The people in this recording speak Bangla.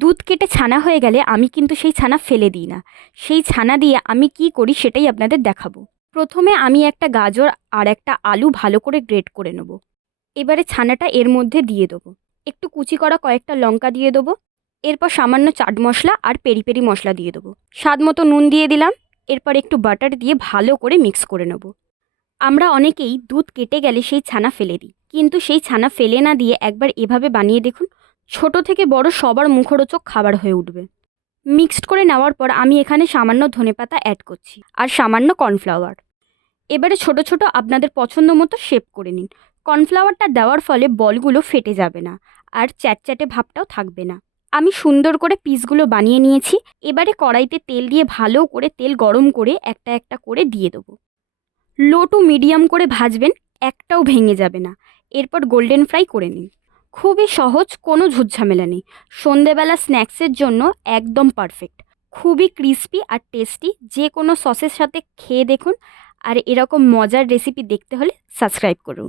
দুধ কেটে ছানা হয়ে গেলে আমি কিন্তু সেই ছানা ফেলে দিই না। সেই ছানা দিয়ে আমি কি করি সেটাই আপনাদের দেখাবো। প্রথমে আমি একটা গাজর আর একটা আলু ভালো করে গ্রেট করে নেব। এবারে ছানাটা এর মধ্যে দিয়ে দেবো। একটু কুচি করা কয়েকটা লঙ্কা দিয়ে দেবো। এরপর সামান্য চাট মশলা আর পেরি পেরি মশলা দিয়ে দেবো। স্বাদ মতো নুন দিয়ে দিলাম। এরপর একটু বাটার দিয়ে ভালো করে মিক্স করে নেব। আমরা অনেকেই দুধ কেটে গেলে সেই ছানা ফেলে দিই, কিন্তু সেই ছানা ফেলে না দিয়ে একবার এভাবে বানিয়ে দেখুন, ছোট থেকে বড় সবার মুখরোচক খাবার হয়ে উঠবে। মিক্সড করে নেওয়ার পর আমি এখানে সামান্য ধনেপাতা অ্যাড করছি আর সামান্য কর্নফ্লাওয়ার। এবারে ছোট ছোট আপনাদের পছন্দ মতো শেপ করে নিন। কর্নফ্লাওয়ারটা দেওয়ার ফলে বলগুলো ফেটে যাবে না আর চ্যাটচ্যাটে ভাবটাও থাকবে না। আমি সুন্দর করে পিসগুলো বানিয়ে নিয়েছি। এবারে কড়াইতে তেল দিয়ে ভালো করে তেল গরম করে একটা একটা করে দিয়ে দেবো। লো টু মিডিয়াম করে ভাজবেন, একটাও ভেঙে যাবে না। এরপর গোল্ডেন ফ্রাই করে নিন। খুবই সহজ, কোনো ঝুটঝামেলা নেই। সন্ধেবেলা স্ন্যাক্সের জন্য একদম পারফেক্ট। খুবই ক্রিস্পি আর টেস্টি। যে কোনো সসের সাথে খেয়ে দেখুন। আর এরকম মজার রেসিপি দেখতে হলে সাবস্ক্রাইব করুন।